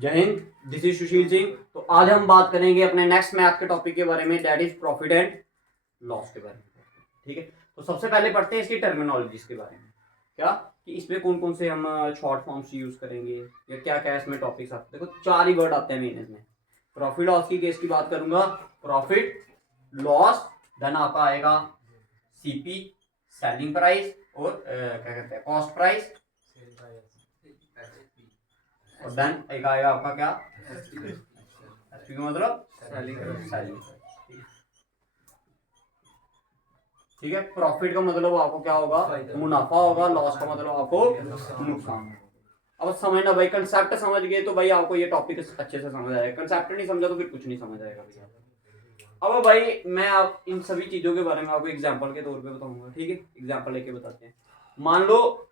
जय Hind, this is Sushil Singh. तो आज हम बात करेंगे अपने नेक्स्ट मैथ के टॉपिक के बारे में, that is profit and loss के बारे में। ठीक है, तो सबसे पहले पढ़ते हैं इसकी टर्मिनोलॉजीज के बारे में, क्या कि इसमें कौन कौन से हम शॉर्ट फॉर्म्स यूज करेंगे या क्या क्या इसमें टॉपिक्स आते हैं। देखो 4 ही वर्ड आते हैं मेन इसमें। प्रॉफिट लॉस की केस की बात करूंगा, प्रॉफिट लॉस, देन आपका आएगा सीपी सेलिंग प्राइस और क्या कहते हैं कॉस्ट प्राइस, और देन एक आएगा आपका क्या एसपी का मतलब सेलिंग। ठीक है, प्रॉफिट का मतलब आपको क्या होगा, मुनाफा होगा, लॉस का मतलब आपको नुकसान होगा। अब समझना भाई, कंसेप्ट समझ गए तो भाई आपको ये टॉपिक अच्छे से समझ आएगा, कंसेप्ट नहीं समझा तो फिर कुछ नहीं समझ आएगा भैया। अब भाई मैं आप इन सभी चीजों के बारे में आपको एग्जांपल के तौर पे बताऊंगा। ठीक है, एग्जांपल लेके बताते हैं। मान लो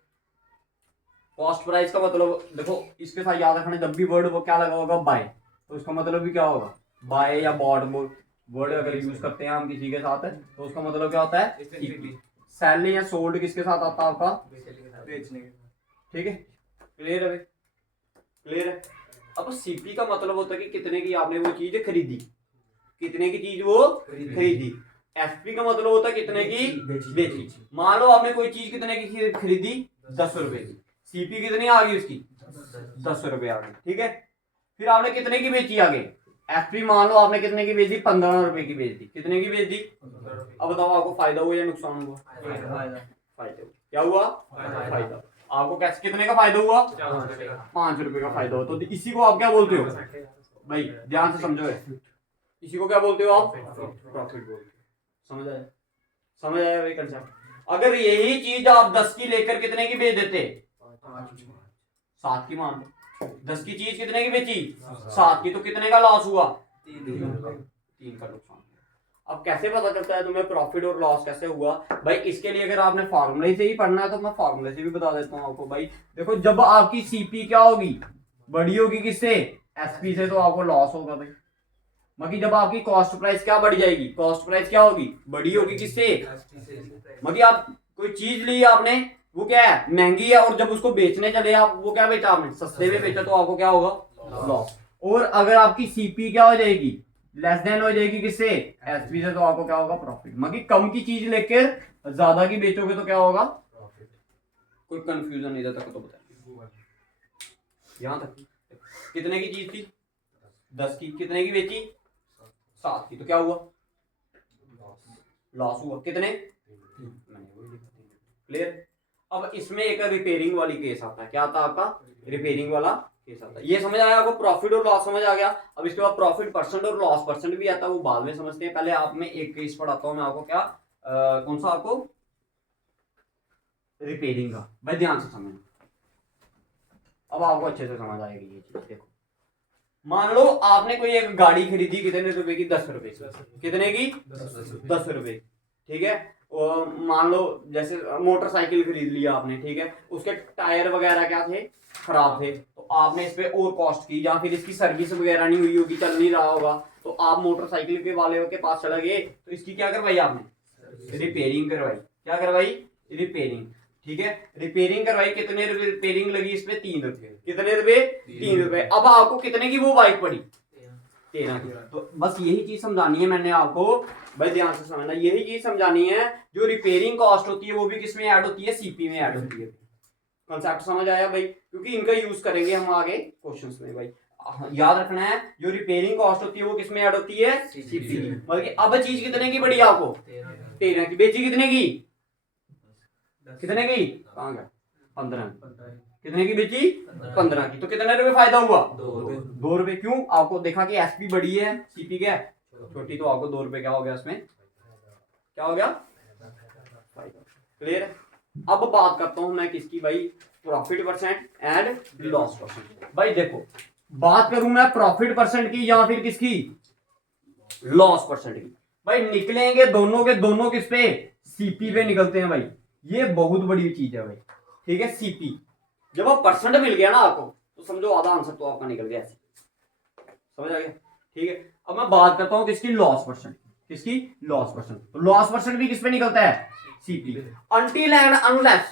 कॉस्ट प्राइस का मतलब देखो, इसके साथ याद रखना जब भी वर्ड वो क्या लगा होगा बाय, तो इसका मतलब भी क्या होगा बाय या बॉट वर्ड अगर यूज करते हैं हम किसी के साथ तो उसका मतलब क्या होता है सेल या सोल्ड किसके साथ आता है आपका बेचने के। ठीक है, क्लियर है, क्लियर है। अब सीपी का मतलब होता है कि कितने की आपने वो चीज खरीदी, कितने की चीज वो खरीदी। एसपी का मतलब होता है कितने की बेची। मान लो आपने कोई चीज कितने की खरीदी 10 रुपए की, सीपी कितनी आ गई उसकी 10 रुपए आ गई। ठीक है, फिर आपने कितने की बेची आगे, एफपी मान लो आपने कितने की बेची 15 रुपए की बेच दी। कितने की बेच दी, अब बताओ आपको फायदा हुआ या नुकसान हुआ? फायदा। क्या हुआ? फायदा। आपको कैसे कितने का फायदा हुआ? 5 रुपए का फायदा हुआ। तो इसी को आप क्या बोलते हो भाई, ध्यान से समझो, इसी को क्या बोलते हो आप? प्रॉफिट बोलते हो। समझ आया? समझ आया भाई कंसेप्ट? अगर यही चीज आप 10 की लेकर कितने की बेच देते, 7 की मान लो, 10 की चीज कितने की बेची 7 की, तो कितने का लॉस हुआ? 3 का नुकसान। अब कैसे पता चलता है तुम्हें प्रॉफिट और लॉस कैसे हुआ भाई? इसके लिए अगर आपने फार्मूले से ही पढ़ना है तो मैं फार्मूले से भी बता देता हूँ आपको। भाई देखो, जब आपकी सीपी क्या होगी, बड़ी होगी किससे, एसपी से, तो आपको लॉस होगा भाई। मगर जब आपकी कॉस्ट प्राइस क्या बढ़ जाएगी, कॉस्ट प्राइस क्या होगी, बड़ी होगी किससे, मगर आप कोई चीज ली आपने, वो क्या है महंगी है, और जब उसको बेचने चले आप, वो क्या बेचा आपने सस्ते में बेचा, तो आपको क्या होगा लॉस। और अगर आपकी सीपी क्या हो जाएगी, लेस देन हो जाएगी किससे, एसपी से, तो आपको क्या होगा प्रॉफिट। मगर कम की चीज लेकर ज्यादा की बेचोगे तो क्या होगा प्रॉफिट। कोई कंफ्यूजन नहीं रहता तो बताइए यहां तक। कितने की चीज थी 10 की, कितने की बेची 7 की, तो क्या हुआ लॉस हुआ। कितने, क्लियर। अब इसमें एक रिपेयरिंग वाली केस आता है। क्या आता है आपका? रिपेयरिंग वाला केस आता है। ये समझ आया आपको? प्रॉफिट और लॉस समझ आ गया। अब इसके बाद प्रॉफिट परसेंट और लॉस परसेंट भी आता है, वो बाद में समझते हैं। पहले आप में एक केस पढ़ाता हूं मैं आपको। क्या कौन सा आपको? रिपेयरिंग का। भाई ध्यान से समझना, अब आपको अच्छे से समझ आएगी ये चीज। देखो, मान लो आपने कोई एक गाड़ी खरीदी कितने रुपए की, 10 रुपए की। कितने की 10 रुपए। ठीक है, और मान लो जैसे मोटरसाइकिल खरीद लिया आपने, ठीक है, उसके टायर वगैरह क्या थे, खराब थे, तो आपने इस पे और कॉस्ट की, या फिर इसकी सर्विस वगैरह नहीं हुई होगी, चल नहीं रहा होगा, तो आप मोटरसाइकिल के वाले के पास चले गए, तो इसकी क्या करवाई आपने, रिपेयरिंग करवाई। क्या करवाई? रिपेयरिंग। ठीक है, रिपेयरिंग करवाई। कितने रुपए रिपेयरिंग लगी इसमें? 3 रुपए। कितने रुपए? 3 रुपए। अब आपको कितने की वो बाइक पड़ी? 13 की। तो बस यही चीज समझानी है मैंने आपको भाई, ध्यान से समझना। यही चीज समझानी है, जो रिपेयरिंग कॉस्ट होती है वो भी किसमें ऐड होती है, सीपी में ऐड होती है। कॉन्सेप्ट समझ आया भाई? क्योंकि इनका यूज करेंगे हम आगे क्वेश्चंस में भाई। याद रखना है, जो रिपेयरिंग कॉस्ट होती है वो किसमें ऐड होती है, सीपी। मतलब अब चीज कितने की पड़ी आपको? 13 की। बेची कितने की? कितने की? कहां गया? 15। कितने की बेची? 15 की। तो कितने रुपए फायदा हुआ? 2 रुपए। क्यों? आपको देखा कि एसपी बड़ी है, सीपी क्या है छोटी, तो आपको 2 रुपए क्या हो गया इसमें, क्या हो गया फायदा। क्लियर है? अब बात करता हूं मैं किसकी भाई, profit percent and loss percent. भाई देखो, बात करूं मैं प्रॉफिट परसेंट की या फिर किसकी, लॉस परसेंट की। भाई निकलेंगे दोनों के दोनों किस पे, सीपी पे निकलते हैं भाई। ये बहुत बड़ी चीज है भाई। ठीक है, सीपी जब आप परसेंट मिल गया ना आपको, तो समझो आधा आंसर तो आपका निकल गया। समझ आ गया? ठीक है, अब मैं बात करता हूं किसकी, लॉस परसेंट। किसकी? Loss percent. तो लॉस परसेंट भी किस पे निकलता है, सीपी। अनटिल एंड अनलेस,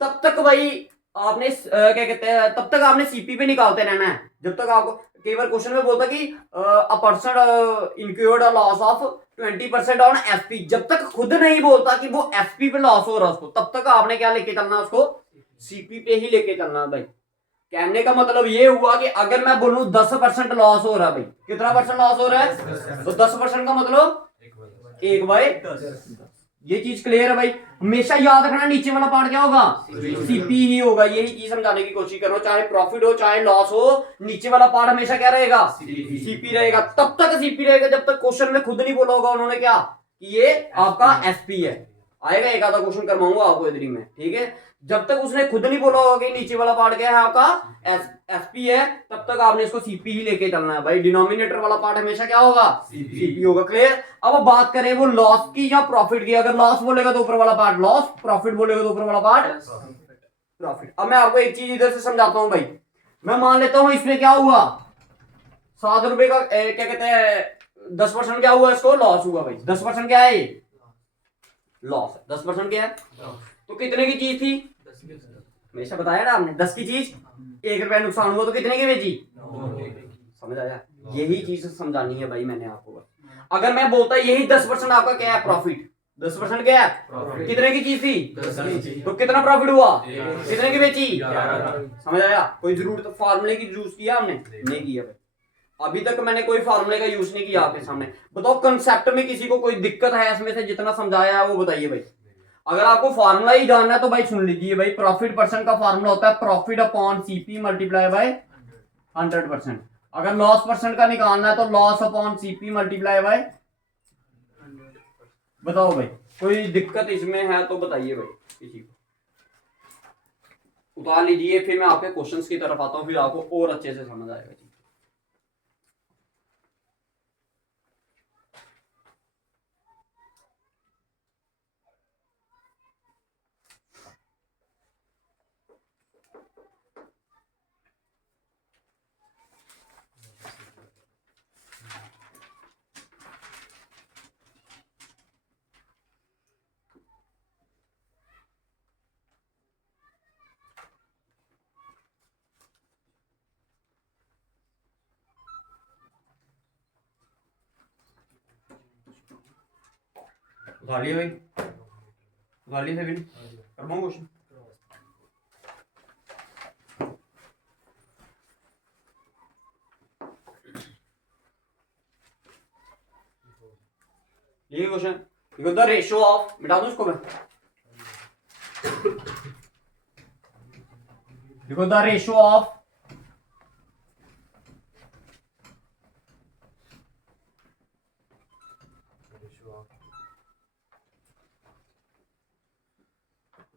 तब तक भाई आपने क्या कहते हैं, तब तक आपने सीपी पे निकालते रहना है जब तक आपको, कई बार क्वेश्चन में बोलता कि a person incurred a loss of 20% on FP, जब तक खुद नहीं बोलता कि वो एफपी पे लॉस हो रहा है उसको, तब तक आपने क्या लेके चलना है, उसको सीपी पे ही लेके चलना है भाई। कहने का मतलब ये हुआ कि अगर मैं बोलूं 10% लॉस हो रहा है भाई, कितना परसेंट लॉस हो रहा है, तो 10% का मतलब 1/10। ये चीज क्लियर है भाई। हमेशा याद रखना नीचे वाला पार्ट क्या होगा, सीपी ही होगा। यही चीज समझाने की कोशिश करो, चाहे प्रॉफिट हो चाहे लॉस हो, नीचे वाला पार्ट हमेशा क्या रहेगा, सीपी रहेगा। तब तक सीपी रहेगा जब तक क्वेश्चन में खुद नहीं बोला होगा उन्होंने क्या कि ये आपका एसपी है। आएगा एक आधा क्वेश्चन करवाऊंगा आपको इधर में, ठीक है। जब तक उसने खुद नहीं बोला होगा कि नीचे वाला पार्ट क्या है आपका एसपी है, तब तक आपने इसको सीपी ही लेके चलना है भाई। डिनोमिनेटर वाला पार्ट हमेशा क्या होगा, सीपी होगा। क्लियर। अब बात करें वो लॉस की या प्रॉफिट की, अगर लॉस बोलेगा तो ऊपर वाला पार्ट लॉस, प्रॉफिट बोलेगा तो ऊपर वाला पार्ट प्रॉफिट। अब मैं आपको एक चीज इधर से समझाता हूं भाई। मैं मान लेता हूं इसमें क्या हुआ, 7 रुपए का क्या कहते हैं 10% क्या हुआ, इसको लॉस हुआ भाई। 10% क्या है, ये लॉस है। 10% क्या है, तो कितने की चीज थी, हमेशा बताया ना आपने, 10 की चीज 1 रुपया नुकसान हुआ तो कितने की बेची, समझ आया। यही चीज समझानी है भाई मैंने आपको। अगर मैं बोलता यही 10% आपका क्या है प्रॉफिट, 10% क्या है, कितने की चीज थी, तो कितना प्रॉफिट हुआ, कितने की बेची, समझ आया। कोई जरूरत फार्मूले की यूज किया हमने, नहीं किया भाई। अभी तक मैंने कोई फार्मूले का यूज नहीं किया आपके सामने। बताओ कंसेप्ट में किसी को कोई दिक्कत है इसमें से, जितना समझाया है वो बताइए भाई। अगर आपको फार्मूला ही जानना है तो भाई सुन लीजिए भाई। प्रॉफिट परसेंट का फार्मूला होता है profit upon CP multiply bye 100%। अगर लॉस परसेंट का निकालना है तो loss upon CP multiply bye, बताओ भाई कोई दिक्कत इसमें है तो बताइए भाई किसी को। उतार लीजिए, फिर मैं आपके क्वेश्चंस की तरफ आता हूं, फिर आपको और अच्छे से समझ आएगा। उठा लिए भाई, उठा लिए सभी ने, करवाऊं क्वेश्चन। ये क्वेश्चन देखो, द रेशियो ऑफ, मिटा दूं इसको मैं, देखो द रेशियो ऑफ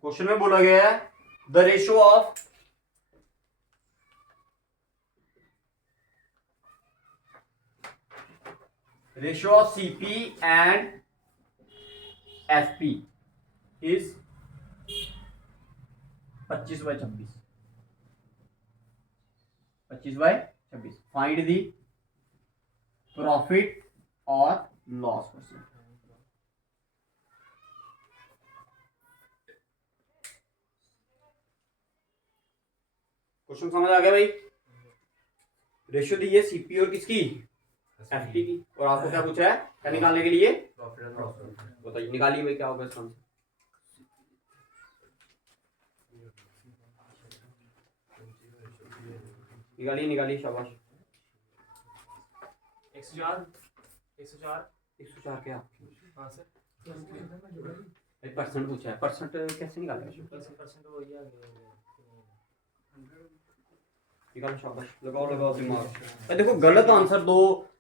क्वेश्चन में बोला गया है the ratio of CP and FP is 25/26। 25/26। Find the profit और लॉस परसेंट। क्वेश्चन समझ आ गया भाई। रेशियो दी है सीपी और किसकी, एफटी की, और आपको क्या पूछा है, क्या निकालने के लिए, बताइए निकालिए भाई क्या होगा इसका आंसर। निकालिए निकालिए, शाबाश। 104 क्या, हाँ सर, परसेंट पूछा है, परसेंट कैसे निकालेगा, परसेंट वही आ गया। निकालो, शाबाश, लगाओ लगाओ दिमाग। देखो गलत आंसर दो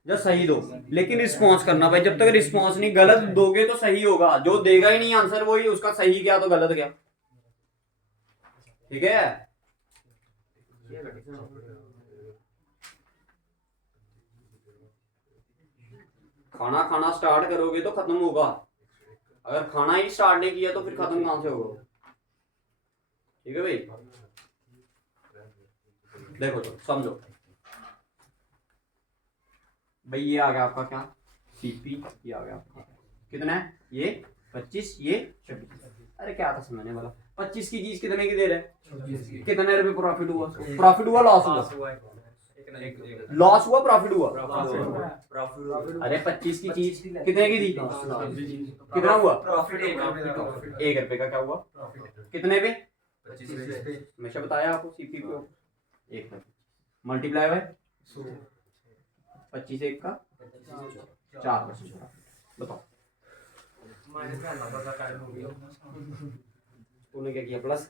या सही दो, लेकिन रिस्पॉन्स करना भाई। जब तक रिस्पॉन्स नहीं गलत दोगे तो सही होगा, जो देगा ही नहीं आंसर वही उसका सही क्या तो गलत क्या, ठीक है। खाना खाना स्टार्ट करोगे तो खत्म होगा, अगर खाना ही स्टार्ट नहीं किया तो फिर खत्म कहां से होगा, ठीक है भाई। देखो तो समझो भाई, ये आ गया आपका क्या, सीपी, ये आ गया आपका कितना है, ये 25, ये 26। अरे क्या था समझने वाला। 25 की चीज कितने की दे रहा है, कितने रुपए प्रॉफिट हुआ, प्रॉफिट हुआ लॉस हुआ, लॉस हुआ प्रॉफिट हुआ, अरे 25 की चीज कितने की दी, कितना हुआ, 1 रुपए का क्या हुआ, कितने पे, हमेशा बताया आपको सीपी पे 1 मल्टीप्लाई बाय 25 1 का 4%। बताओ तूने क्या किया प्लस,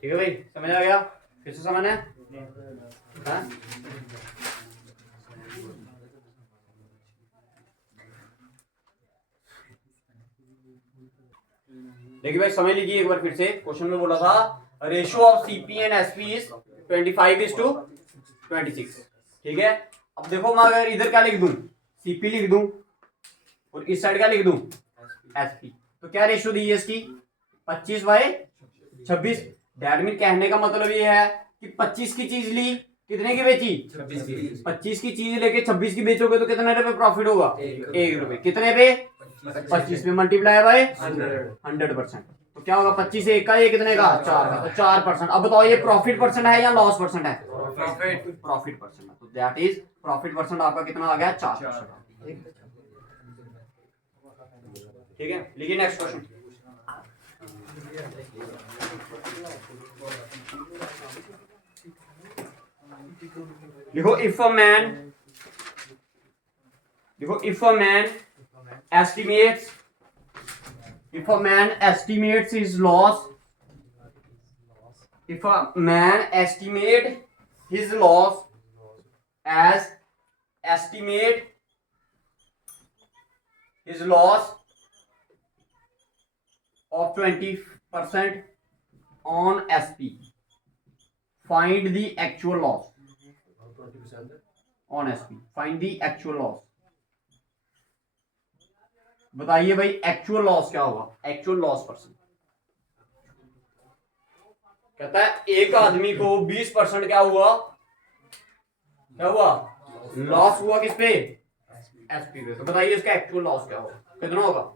ठीक है भाई, समझ आ गया, फिर से समझ है, हाँ? देखिए भाई समझ लीजिए एक बार फिर से, क्वेश्चन में बोला था ratio of CP and SP is 25:26, ठीक है। अब देखो मैं अगर इधर क्या लिख दूं, सीपी लिख दूं और इस साइड क्या लिख दूं, एसपी, तो क्या रेशियो दी है इसकी, 25/26। दैट मीन कहने का मतलब ये है कि 25 की चीज ली, कितने की बेची, 25 की चीज लेके 26 की बेचोगे तो कितने रुपए प्रॉफिट होगा, 1 रुपए, कितने पे, 25 में मल्टीप्लाई बाय 100%, तो क्या होगा 25 से 1 का, ये कितने का, 4 का, तो 4%। अब बताओ ये प्रॉफिट परसेंट है या लॉस परसेंट है, प्रॉफिट परसेंट है, तो दैट इज प्रॉफिट परसेंट आपका कितना आ गया, 4%। ठीक है, लिखिए नेक्स्ट क्वेश्चन। देखो if a man estimates if a man estimates his loss, if a man estimate his loss as estimate his loss of 20% on SP, find the actual loss on SP, find the actual loss। बताइए भाई actual loss क्या होगा, actual loss percent. कहता है एक आदमी को 20% क्या हुआ, क्या हुआ, लॉस हुआ किस पे, एसपी पे, तो बताइए इसका एक्चुअल लॉस क्या होगा, कितना होगा,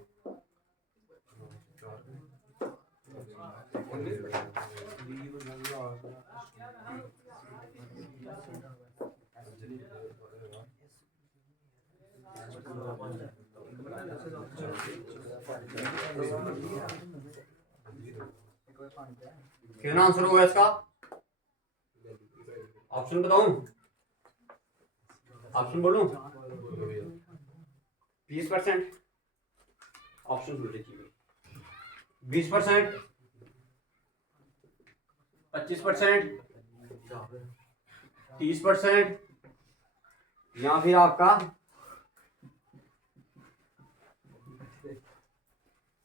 कितना आंसर होगा इसका, ऑप्शन बताऊं, ऑप्शन बोलूं, 20%, ऑप्शन सुन लीजिए, 20%, 25%, 30% या फिर आपका,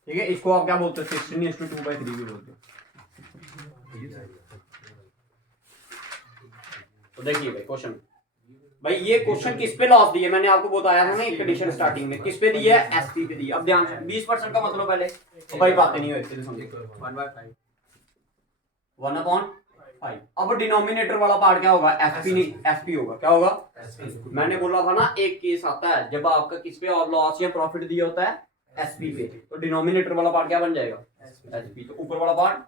ठीक है, इसको आप क्या बोलते हैं, 16:2/3 भी बोलते हैं। तो देखिए भाई क्वेश्चन, भाई ये क्वेश्चन किस पे लॉस दी है, मैंने आपको बताया था ना एक कंडीशन स्टार्टिंग में, किस पे दी है, एसपी पे दी है। अब ध्यान से 20% का मतलब पहले तो भाई बातें नहीं होती, समझिए 1/5। अब डिनोमिनेटर वाला पार्ट क्या होगा, एसपी नहीं, एसपी होगा, क्या होगा, मैंने बोला था ना एक केस आता है जब आपका किस पे और लॉस या प्रॉफिट दिया होता है, एसपी पे, तो डिनोमिनेटर वाला पार्ट क्या बन जाएगा, एसपी, तो ऊपर वाला पार्ट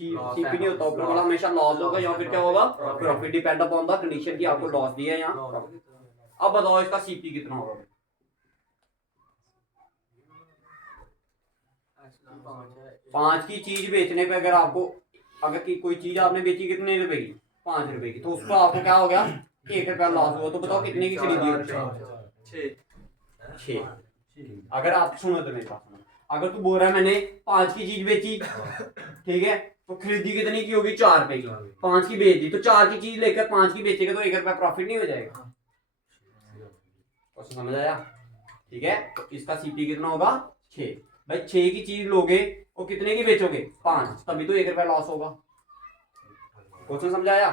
सीपी नहीं होता, ऊपर वाला हमेशा लॉस होगा या फिर क्या होगा, profit, depend upon the condition की आपको लॉस दिया है यहाँ। अब बताओ इसका सीपी कितना होगा, 5 की चीज बेचने पे अगर आपको, अगर की कोई चीज आपने बेची कितने रुपए की, 5 रुपए की, तो उसको आपको क्या हो गया, 1 रुपया लॉस हुआ, तो बताओ कितने की खरीदी, 6। अगर आप सुनो तो मेरे पास, अगर तू बोल रहा है मैंने 5 की चीज बेची, ठीक है, तो खरीदी कितनी की होगी, 4 रुपए की, 5 की बेच दी, तो 4 की चीज लेकर 5 की बेचेगा तो 1 रुपया प्रॉफिट नहीं हो जाएगा, तो समझ आया, ठीक है, तो इसका सीपी कितना होगा, 6। भाई 6 की चीज लोगे और कितने की बेचोगे, 5, तभी तो 1 रुपया लॉस होगा, क्वेश्चन समझाया।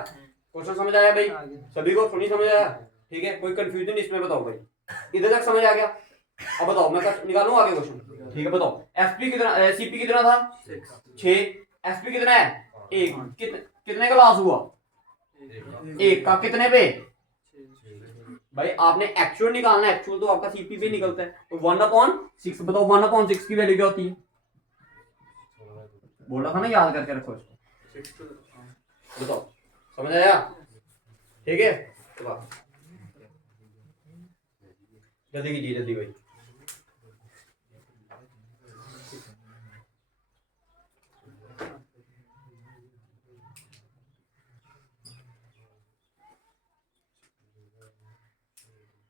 क्वेश्चन समझ आया भाई सभी को? सुनी समझ आया? ठीक है, कोई कंफ्यूजन इसमें बताओ भाई, इधर तक समझ आ गया? अब बताओ मैं निकालूं आगे क्वेश्चन। ठीक है बताओ, एसपी कितना, सीपी कितना था? 6। एसपी कितना है? 1। कितने का लॉस हुआ? 1 का। कितने पे? भाई आपने एक्चुअल निकालना है, एक्चुअल तो आपका सीपी पे निकलता है, तो 1/6। बताओ 1/6 की वैल्यू क्या होती है? बोला था ना याद करके रखो इसको। बताओ समझ आया? ठीक है, चलो जल्दी कीजिए, जल्दी भाई।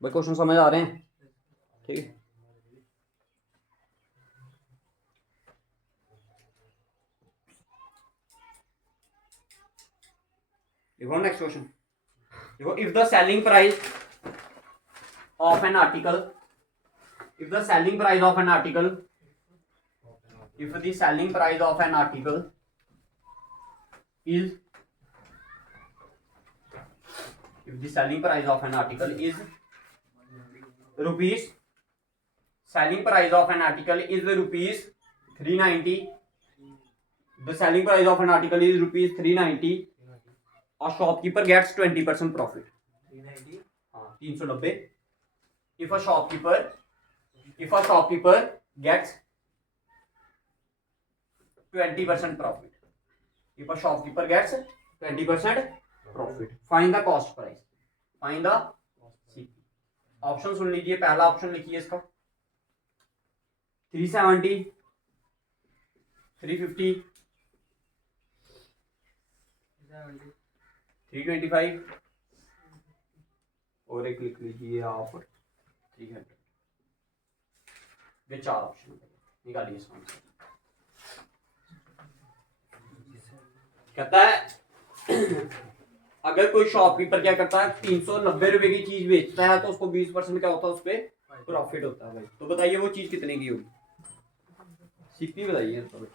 भाई क्वेश्चन समझ आ रहे हैं? ठीक है, देखो नेक्स्ट क्वेश्चन। देखो, if the selling price of an article, if the selling price of an article, if the selling price of an article is, if the selling price of an article is rupees, selling price of an article is rupees 390, the selling price of an article is rupees 390, a shopkeeper gets 20% profit. 390, if a shopkeeper gets 20% profit, if a shopkeeper gets 20% profit, find the cost price, find the CP। Option सुन लीजिए, पहला option लिखिए इसका 370, 350, 325 और एक लिख लीजिए आप 300। ये 4 ऑप्शन निकालिए इसका आंसर। कहता है अगर कोई शॉपकीपर क्या करता है, 390 रुपए की चीज बेचता है तो उसको 20% क्या होता है, उस पर प्रॉफिट होता है भाई। तो बताइए वो चीज कितने की होगी? सीपी बताइए तो।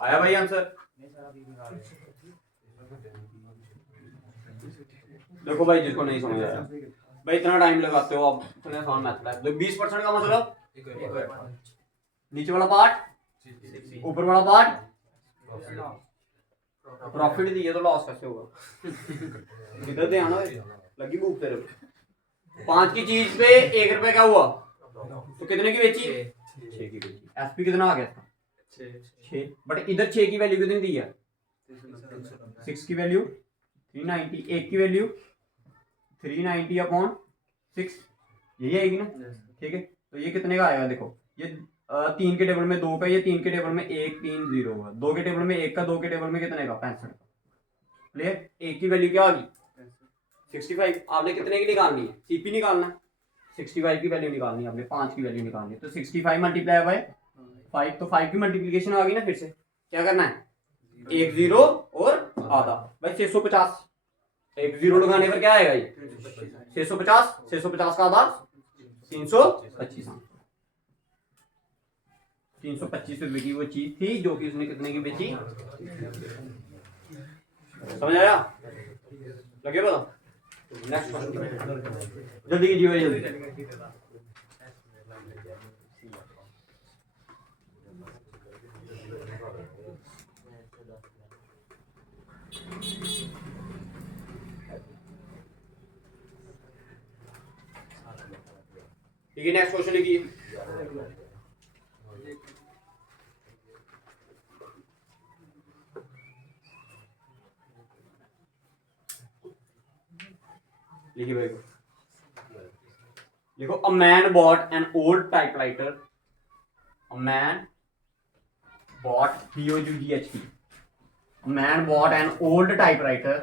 आया भाई आंसर? देखो भाई, जिसको नहीं समझ आया भाई, इतना टाइम लगाते हो आप, इतने आसान मैथड है। 20% का मतलब नीचे वाला पार्ट, ऊपर वाला पार्ट प्रॉफिट दिए तो लॉस कैसे होगा? किधर ध्यान लगी भूख तेरे को। 5 की चीज पे 1 रुपए क्या हुआ, तो कितने की बेची? 6 की बेची। एसपी कितना आ गया था? 6। बट इधर 6 की वैल्यू कितनी दी है? 6 की वैल्यू 390, 1 की वैल्यू 390 अपॉन 6, यही आएगी ना? ठीक है, तो ये कितने का आएगा? देखो ये 3 के टेबल में 2 का, ये 3 के टेबल में 1 3 0 का, 2 के टेबल में 1 का, 2 के टेबल में कितने का? 65 का। क्लियर? 1 की वैल्यू क्या आ गई? 65। आपने कितने की निकालनी है? सीपी निकालना है, 65 की वैल्यू निकालनी है आपने, 5 की वैल्यू निकालनी है। तो 65 मल्टीप्लाई बाय 5, तो 5 की मल्टीप्लीकेशन आ गई ना। फिर से क्या करना है? 1 0 और आधा भाई 650। 1 0 लगाने पर क्या आएगा? ये 650, 650 का आधा 325। 325 रुपए की वो चीज थी जो कि उसने कितने की बेची? समझ आया? लगे बताओ? नेक्स्ट क्वेश्चन जल्दी कीजिए भाई, जल्दी। ठीक है, नेक्स्ट क्वेश्चन लिखिए। लिखिए भाई, देखो a man bot an old typewriter, a man bot BOUGHT, a man bought an old typewriter,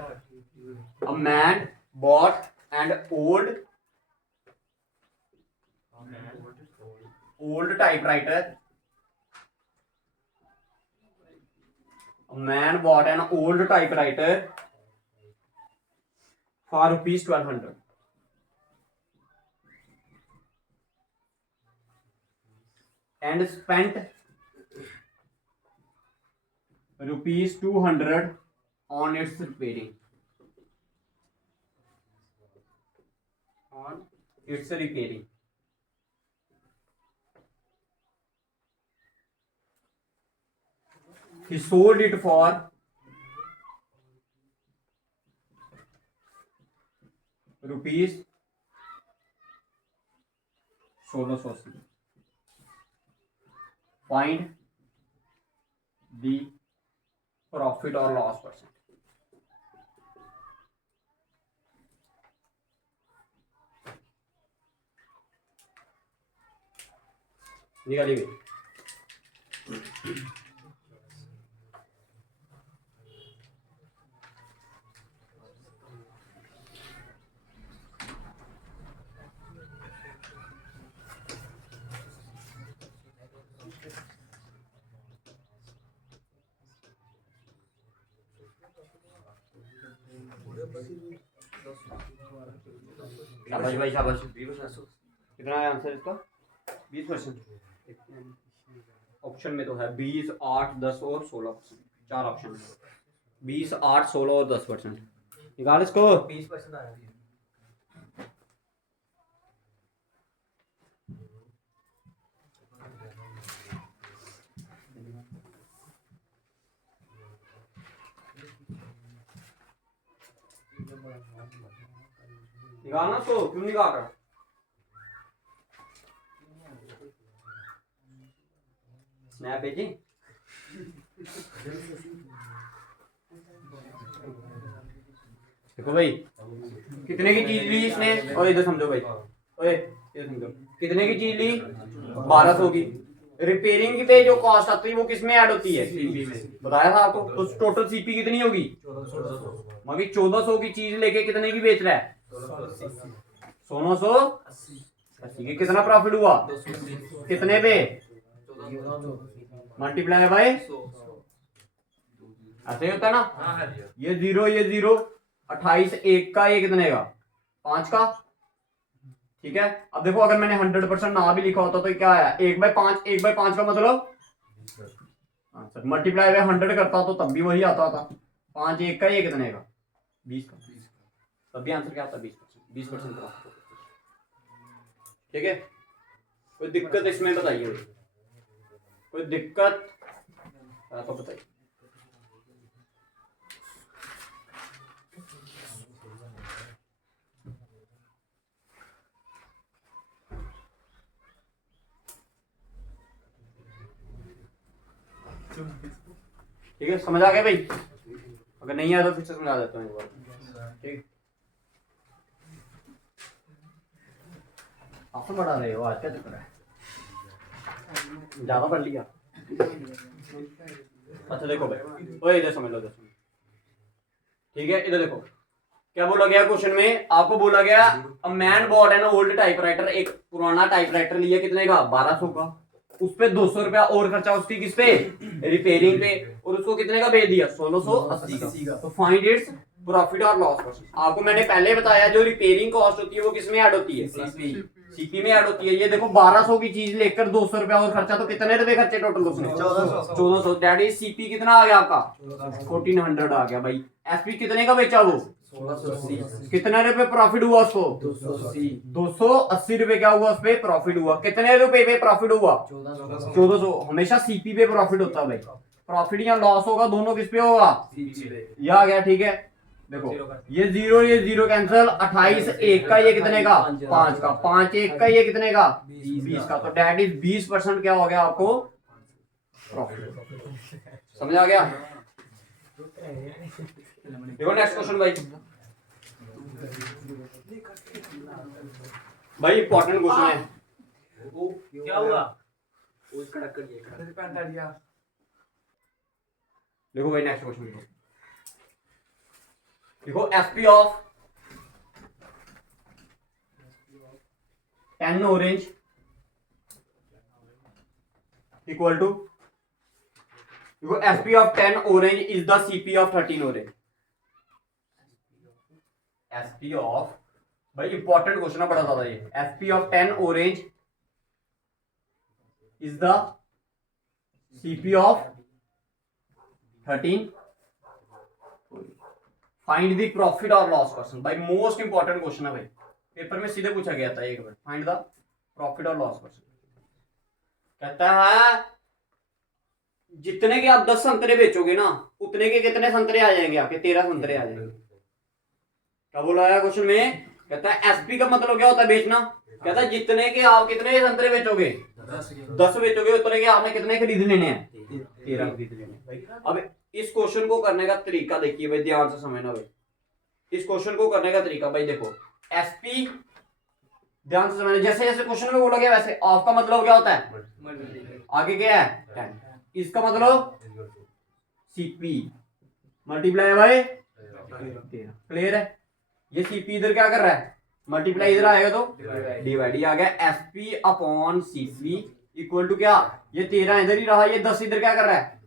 a man bought an old old typewriter. A man bought an old typewriter for rupees 1200 and spent rupees 200 on its repairing. On its repairing. He sold it for rupees 1680. Find the profit or loss percent. निकालिए शाबाश भाई शाबाश। कितना है answer इसका? 20%। Option में तो है 20, 8, 10 और 16%। 4 ऑप्शन है, 20, 8, 16 और 10%। निकाल इसको। 20% आया। निकालना तो क्यों निकाल रहा? स्नैप भेजी। देखो भाई कितने की चीज ली इसने? ओए इधर समझो भाई, ओए इधर समझो, कितने की चीज ली? 1200 की। रिपेयरिंग पे जो कॉस्ट आती है वो किस में ऐड होती है? सीपी में। बताया था आपको। तो टोटल सीपी कितनी होगी? 1400। 1400 की चीज लेके कितने की बेच रहा है? 1680 की। कितना प्रॉफिट हुआ? कितने पे? Multiply by 100। ऐसे ही होता है ना। ये जीरो 28 1 का, ये कितने का? 5 का। ठीक है। अब देखो अगर मैंने 100% ना भी लिखा होता तो क्या आया? 1/5। 1/5 का मतलब आंसर मल्टीप्लाई बाय 100 करता तो तब भी वही आता था। 5 1 का, ये कितने का? 20 का। तब भी आंसर क्या आता? 20%। 20% प्रॉफिट। ठीक है। कोई दिक्कत इसमें बताइए? कोई दिक्कत तो बताइए। ठीक है, समझ आ गया भाई? अगर नहीं आया तो फिर से समझा देता हूँ एक बार। ठीक, आप बढ़ा रहे हो आज, क्या चक्कर है? ज्यादा पढ़ लिया? अच्छा देखो भाई, ओए इधर समझ लो, इधर समझ। ठीक है, इधर देखो क्या बोला गया क्वेश्चन में। आपको बोला गया a man bot an old typewriter, एक पुराना टाइपराइटर लिया, कितने का? 1200 का। उस पे 200 रुपया और खर्चा उसकी किस पे? रिपेयरिंग पे। और उसको कितने का बेच दिया? 1680 का। तो फाइंड इट्स प्रॉफिट और लॉस परसेंट। आपको मैंने पहले बताया जो रिपेयरिंग कॉस्ट होती है वो किस में ऐड होती है? सीपी में ऐड होती है। ये देखो 1200 की चीज लेकर 200 रुपया और खर्चा, तो कितने रुपए खर्चे टोटल उसने? 1400। दैट इज सीपी कितना आ गया आपका? 1400 आ गया भाई। एसपी कितने का बेचा वो? 1680। कितने रुपए प्रॉफिट हुआ उसको? 280 रुपए क्या हुआ उस पे? प्रॉफिट हुआ। कितने रुपए पे प्रॉफिट हुआ? 1400। हमेशा सीपी पे प्रॉफिट होता है भाई। प्रॉफिट या लॉस होगा, दोनों किस पे होगा? ये आ गया। ठीक है, देखो ये जीरो कैंसिल। 28 1 का, ये कितने का? 5 का। 5 1 का, ये कितने का? 20 का। तो डैट इज 20% क्या हो गया आपको? प्रॉफिट। समझ आ गया? देखो नेक्स्ट क्वेश्चन भाई। भाई इंपॉर्टेंट क्वेश्चन है। क्या हुआ? देखो भाई नेक्स्ट क्वेश्चन देखो। SP of 10 orange equal to SP of 10 orange is the CP of 13 orange. SP of, भाई इंपॉर्टेंट क्वेश्चन है बड़ा ज्यादा ये। SP of 10 orange is the CP of 13। Find the profit और लॉस पर्सन। भाई most important question है भाई, paper में सीधे पूछा गया था एक बार। फाइंड द प्रॉफिट और लॉस पर्सन। कहता है जितने के आप 10 संतरे बेचोगे ना, उतने के कितने संतरे आ जाएंगे आपके? 13 संतरे आ जाएंगे। क्या बोला है क्वेश्चन में? कहता है एसपी का मतलब क्या होता है? बेचना। कहता है जितने के आप कितने संतरे बेचोगे, 10 बेचोगे, उतने के आपने कितने खरीद लेने हैं? 13 खरीद लेने। अब इस क्वेश्चन को करने का तरीका देखिए भाई, ध्यान से समझना भाई। इस क्वेश्चन को करने का तरीका भाई देखो, एसपी ध्यान से समझना। जैसे जैसे क्वेश्चन में बोला गया वैसे ऑफ का मतलब क्या होता है? आगे क्या है? 10। इसका मतलब सीपी मल्टीप्लाई भाई 13। क्लियर है? ये सीपी इधर क्या कर रहा है? मल्टीप्लाई इधर आएगा तो डिवाइड। ये आ गया SP upon CP equal to क्या? ये 13 इधर ही रहा, ये 10 इधर क्या कर रहा है?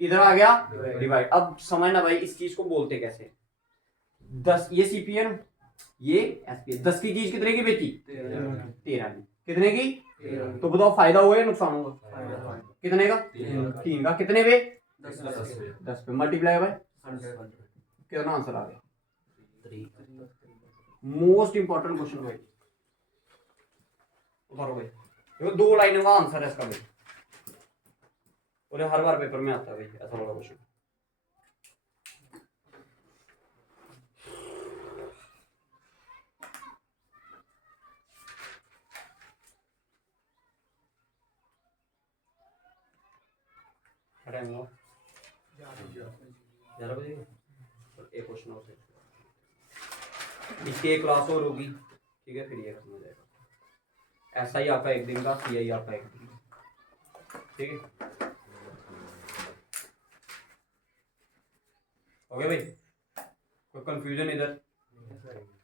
इधर आ गया डिवाइड। अब समझना भाई इस चीज को बोलते कैसे। 10 ये सीपी है ना, ये एसपी है। 10 की चीज कितने की बेची? 13 की। कितने की? तो बताओ फायदा हुआ या नुकसान होगा? कितने का? 3 का। कितने पे? 10 पे। मल्टीप्लाई भाई कितना आंसर आ गया? मोस्ट इंपॉर्टेंट क्वेश्चन भाई। उतारो भाई, देखो 2 लाइनों का आंसर है इसका भाई, और हर बार पेपर में आता है भाई ऐसा वाला क्वेश्चन। एक क्वेश्चन और इसकी एक क्लास और होगी, ठीक है, फिर ये खत्म हो जाएगा। ऐसा ही आपका एक दिन का, सी आई आपका एक दिन, ठीक है। ओके भाई, कोई कंफ्यूजन इधर?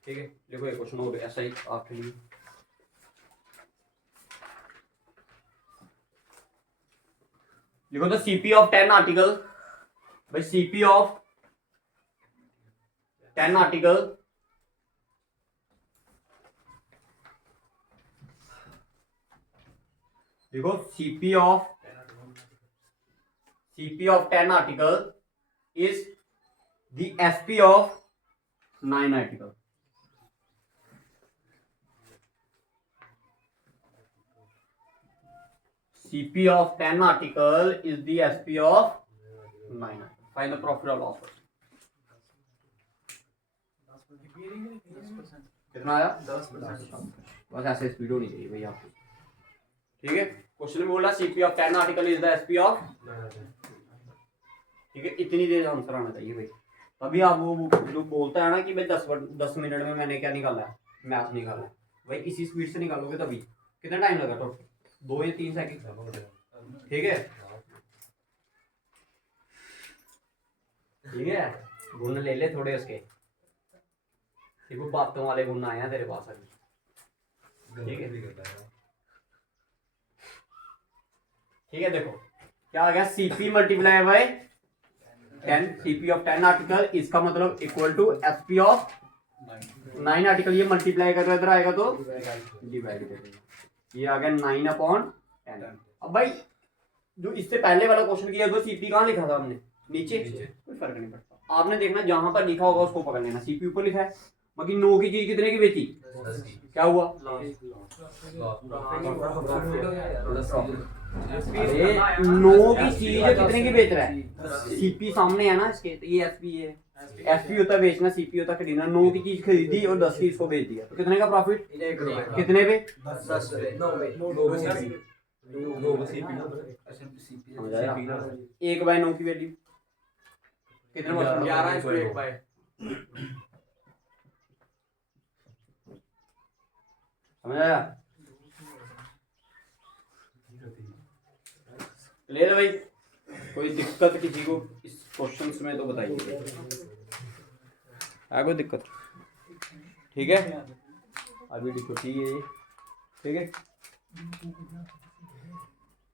ठीक है, देखो एक क्वेश्चन और ऐसा ही आपके लिए। लिखो द सीपी ऑफ 10 आर्टिकल। भाई सीपी ऑफ 10 आर्टिकल देखो CP of 10 article is the SP of 9 article. CP of 10 article is the SP of 9 article. Find the profit or loss. कितना आया? 10%। बस ऐसे स्पीड होनी चाहिए भैया आपको, ठीक है। क्वेश्चन में बोला CP of 10 article is the SP of, ठीक है, इतनी देर आंसर आना चाहिए भाई। तभी आप वो जो बोलता है ना कि भाई 10 मिनट में मैंने क्या निकाला है? मैथ निकाला है। भाई इसी स्पीड से निकालोगे तभी। कितना टाइम लगा? टोटल 2 या 3 सेकंड, ठीक है। ठीक है, गुण ले ले थोड़े उसके, देखो बातों वाले गुण आए हैं तेरे पास अभी, ठीक है। ठीक है, देखो क्या आ गया? CP multiply by 10, CP of 10 article, इसका मतलब equal to SP of 9 article. ये मल्टीप्लाई कर इधर आएगा तो डिवाइड कर देगा। ये आ गया 9/10। अब भाई जो इससे पहले वाला क्वेश्चन किया तो सीपी कहाँ लिखा था हमने? नीचे। कोई फर्क नहीं पड़ता, आपने देखना जहां पर लिखा होगा उसको पकड़ लेना। सीपी ऊपर लिखा है, बाकी 9 की चीज कितने की बेची? क्या हुआ? अरे 9 की चीज कितने की बेच रहा है? सीपी सामने है ना इसके, तो ये एसपी है। एसपी होता है बेचना, सीपी होता है खरीदना। 9 की चीज खरीदी और 10 की इसको बेच दिया, तो कितने का प्रॉफिट? कितने पे? 10 पे। 1/9 की वैल्यू कितने? 11/1। समझ आया? क्लियर है भाई? कोई दिक्कत किसी को इस क्वेश्चन में तो बताइए, है कोई दिक्कत? ठीक है, अभी ठीक है, ठीक है।